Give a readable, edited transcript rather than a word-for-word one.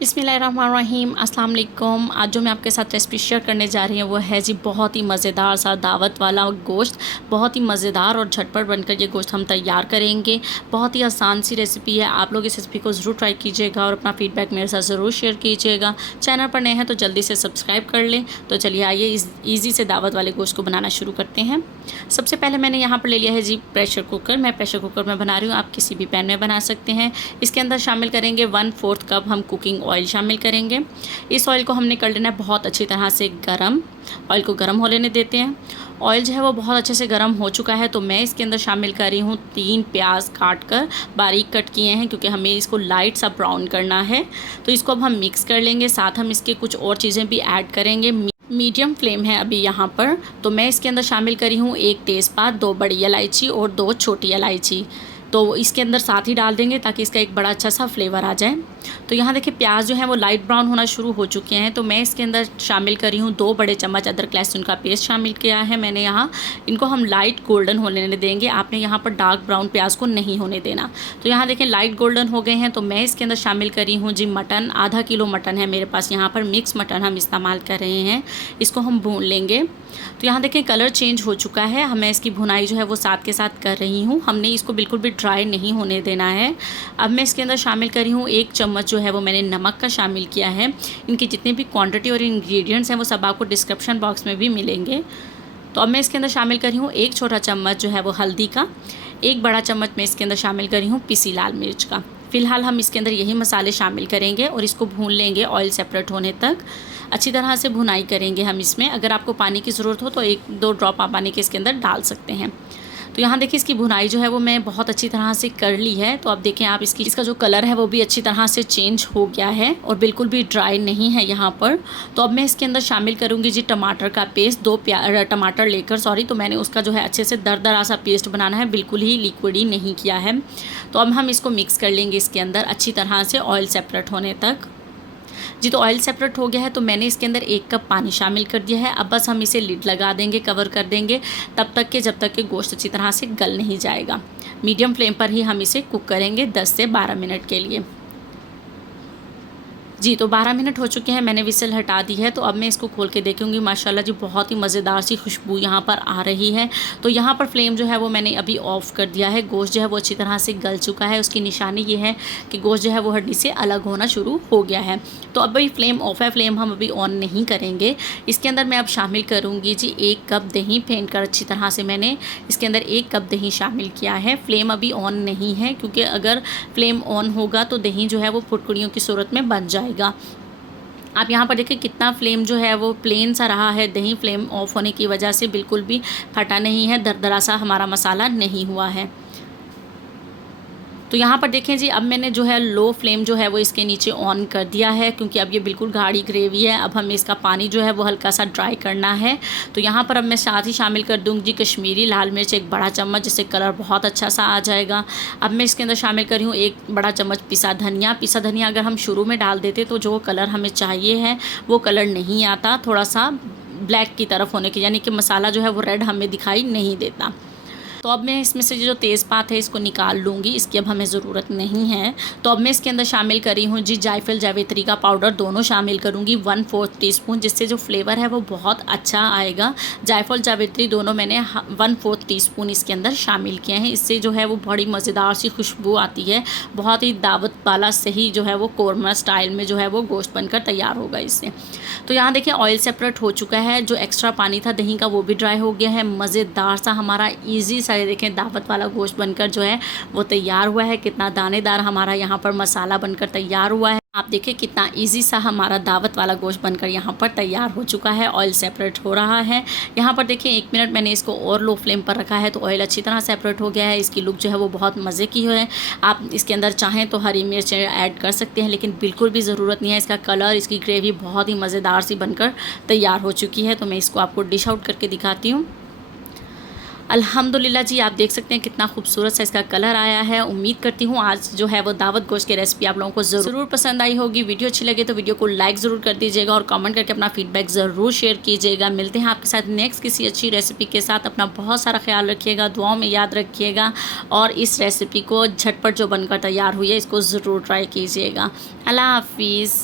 बिस्मिल्लाहिर्रहमानिर्रहीम, अस्सलाम वालेकुम। आज जो मैं आपके साथ रेसिपी शेयर करने जा रही हूँ वो है जी बहुत ही मज़ेदार सा दावत वाला गोश्त। बहुत ही मज़ेदार और झटपट बनकर ये गोश्त हम तैयार करेंगे। बहुत ही आसान सी रेसिपी है। आप लोग इस रेसिपी को ज़रूर ट्राई कीजिएगा और अपना फ़ीडबैक मेरे साथ ज़रूर शेयर कीजिएगा। चैनल पर नए हैं तो जल्दी से सब्सक्राइब कर लें। तो चलिए आइए इस ईज़ी से दावत वाले गोश्त को बनाना शुरू करते हैं। सबसे पहले मैंने यहाँ पर ले लिया है जी प्रेशर कुकर। मैं प्रेशर कुकर में बना रही हूँ, आप किसी भी पैन में बना सकते हैं। इसके अंदर शामिल करेंगे 1/4 कप हम कुकिंग ऑयल शामिल करेंगे। इस ऑयल को हमने कर लेना है बहुत अच्छी तरह से गरम। ऑयल को गरम हो लेने देते हैं। ऑयल जो है वो बहुत अच्छे से गरम हो चुका है तो मैं इसके अंदर शामिल कर रही हूँ 3 प्याज काट कर बारीक कट किए हैं, क्योंकि हमें इसको लाइट सा ब्राउन करना है। तो इसको अब हम मिक्स कर लेंगे। साथ हम इसके कुछ और चीज़ें भी ऐड करेंगे। मीडियम फ्लेम है अभी यहाँ पर। तो मैं इसके अंदर शामिल करी हूँ 1 तेज़पात, 2 बड़ी इलायची और 2 छोटी इलायची। तो इसके अंदर साथ ही डाल देंगे ताकि इसका एक बड़ा अच्छा सा फ्लेवर आ जाए। तो यहाँ देखिए प्याज जो है वो लाइट ब्राउन होना शुरू हो चुके हैं। तो मैं इसके अंदर शामिल करी हूँ 2 बड़े चम्मच अदरक लहसुन का पेस्ट शामिल किया है मैंने यहाँ। इनको हम लाइट गोल्डन होने देंगे। आपने यहाँ पर डार्क ब्राउन प्याज को नहीं होने देना। तो यहाँ देखें लाइट गोल्डन हो गए हैं। तो मैं इसके अंदर शामिल करी हूँ जी मटन। आधा किलो मटन है मेरे पास यहाँ पर। मिक्स मटन हम इस्तेमाल कर रहे हैं। इसको हम भून लेंगे। तो यहाँ देखें कलर चेंज हो चुका है। मैं इसकी भुनाई जो है वो साथ के साथ कर रही हूँ। हमने इसको बिल्कुल भी ड्राई नहीं होने देना है। अब मैं इसके अंदर शामिल करी हूँ 1 चम्मच जो है वो मैंने नमक का शामिल किया है। इनकी जितनी भी क्वांटिटी और इंग्रेडिएंट्स हैं वो सब आपको डिस्क्रिप्शन बॉक्स में भी मिलेंगे। तो अब मैं इसके अंदर शामिल करी हूँ 1 छोटा चम्मच जो है वो हल्दी का। 1 बड़ा चम्मच मैं इसके अंदर शामिल करी हूँ पिसी लाल मिर्च का। फ़िलहाल हम इसके अंदर यही मसाले शामिल करेंगे और इसको भून लेंगे ऑयल सेपरेट होने तक। अच्छी तरह से भुनाई करेंगे हम इसमें। अगर आपको पानी की ज़रूरत हो तो 1-2 ड्रॉप आप पानी के इसके अंदर डाल सकते हैं। तो यहाँ देखिए इसकी भुनाई जो है वो मैं बहुत अच्छी तरह से कर ली है। तो अब देखें आप इसका जो कलर है वो भी अच्छी तरह से चेंज हो गया है और बिल्कुल भी ड्राई नहीं है यहाँ पर। तो अब मैं इसके अंदर शामिल करूँगी जी टमाटर का पेस्ट। 2 टमाटर लेकर तो मैंने उसका जो है अच्छे से दरदरा सा पेस्ट बनाना है, बिल्कुल ही लिक्विड ही नहीं किया है। तो अब हम इसको मिक्स कर लेंगे इसके अंदर अच्छी तरह से ऑयल सेपरेट होने तक। जी तो ऑयल सेपरेट हो गया है तो मैंने इसके अंदर 1 कप पानी शामिल कर दिया है। अब बस हम इसे लिड लगा देंगे, कवर कर देंगे तब तक के जब तक कि गोश्त अच्छी तरह से गल नहीं जाएगा। मीडियम फ्लेम पर ही हम इसे कुक करेंगे 10 से 12 मिनट के लिए। जी तो 12 मिनट हो चुके हैं, मैंने विसल हटा दी है। तो अब मैं इसको खोल के देखूँगी। माशाल्लाह जी बहुत ही मज़ेदार सी खुशबू यहाँ पर आ रही है। तो यहाँ पर फ्लेम जो है वो मैंने अभी ऑफ़ कर दिया है। गोश्त जो है वो अच्छी तरह से गल चुका है। उसकी निशानी ये है कि गोश्त जो है वो हड्डी से अलग होना शुरू हो गया है। तो अब अभी फ्लेम ऑफ है, फ्लेम हम अभी ऑन नहीं करेंगे। इसके अंदर मैं अब शामिल करूँगी जी 1 कप दही। फेंट कर अच्छी तरह से मैंने इसके अंदर 1 कप दही शामिल किया है। फ्लेम अभी ऑन नहीं है, क्योंकि अगर फ्लेम ऑन होगा तो दही जो है वो फुटकुड़ियों की सूरत में बन जाएगा। आप यहाँ पर देखिए कितना फ्लेम जो है वो प्लेन सा रहा है। दही फ्लेम ऑफ होने की वजह से बिल्कुल भी फटा नहीं है, दरदरा सा हमारा मसाला नहीं हुआ है। तो यहाँ पर देखें जी अब मैंने जो है लो फ्लेम जो है वो इसके नीचे ऑन कर दिया है, क्योंकि अब ये बिल्कुल गाढ़ी ग्रेवी है। अब हमें इसका पानी जो है वो हल्का सा ड्राई करना है। तो यहाँ पर अब मैं साथ ही शामिल कर दूँगी कश्मीरी लाल मिर्च 1 बड़ा चम्मच, जिससे कलर बहुत अच्छा सा आ जाएगा। अब मैं इसके अंदर शामिल करी हूँ 1 बड़ा चम्मच पिसा धनिया। पिसा धनिया अगर हम शुरू में डाल देते तो जो कलर हमें चाहिए है वो कलर नहीं आता, थोड़ा सा ब्लैक की तरफ होने की, यानी कि मसाला जो है वो रेड हमें दिखाई नहीं देता। तो अब मैं इसमें से जो तेज़पात है इसको निकाल लूँगी, इसकी अब हमें ज़रूरत नहीं है। तो अब मैं इसके अंदर शामिल करी हूँ जी जायफल जावित्री का पाउडर। दोनों शामिल करूँगी 1/4 टीस्पून, जिससे जो फ्लेवर है वो बहुत अच्छा आएगा। जायफल जावित्री दोनों मैंने 1/4 टीस्पून इसके अंदर शामिल किए हैं। इससे जो है वो बड़ी मज़ेदार सी खुशबू आती है। बहुत ही दावत वाला सही जो है वो कोरमा स्टाइल में जो है वो गोश्त बनकर तैयार होगा इससे। तो यहाँ देखिए ऑयल सेपरेट हो चुका है। जो एक्स्ट्रा पानी था दही का वो भी ड्राई हो गया है। मज़ेदार सा हमारा ईजी सा देखें दावत वाला गोश्त बनकर जो है वो तैयार हुआ है। कितना दानेदार हमारा यहाँ पर मसाला बनकर तैयार हुआ है। आप देखिए कितना इजी सा हमारा दावत वाला गोश्त बनकर यहाँ पर तैयार हो चुका है। ऑयल सेपरेट हो रहा है। यहाँ पर देखिए 1 मिनट मैंने इसको और लो फ्लेम पर रखा है तो ऑयल अच्छी तरह सेपरेट हो गया है। इसकी लुक जो है वो बहुत मज़े की है। आप इसके अंदर चाहें तो हरी मिर्च ऐड कर सकते हैं, लेकिन बिल्कुल भी ज़रूरत नहीं है। इसका कलर, इसकी ग्रेवी बहुत ही मज़ेदार सी बनकर तैयार हो चुकी है। तो मैं इसको आपको डिश आउट करके दिखाती हूँ। अल्हम्दुलिल्लाह जी, आप देख सकते हैं कितना खूबसूरत सा इसका कलर आया है। उम्मीद करती हूँ आज जो है वो दावत गोश्त की रेसिपी आप लोगों को ज़रूर पसंद आई होगी। वीडियो अच्छी लगे तो वीडियो को लाइक ज़रूर कर दीजिएगा और कमेंट करके अपना फीडबैक ज़रूर शेयर कीजिएगा। मिलते हैं आपके साथ नेक्स्ट किसी अच्छी रेसिपी के साथ। अपना बहुत सारा ख्याल रखिएगा, दुआओं में याद रखिएगा और इस रेसिपी को झटपट जो बनकर तैयार हुई है इसको ज़रूर ट्राई कीजिएगा। अल्लाह हाफिज़।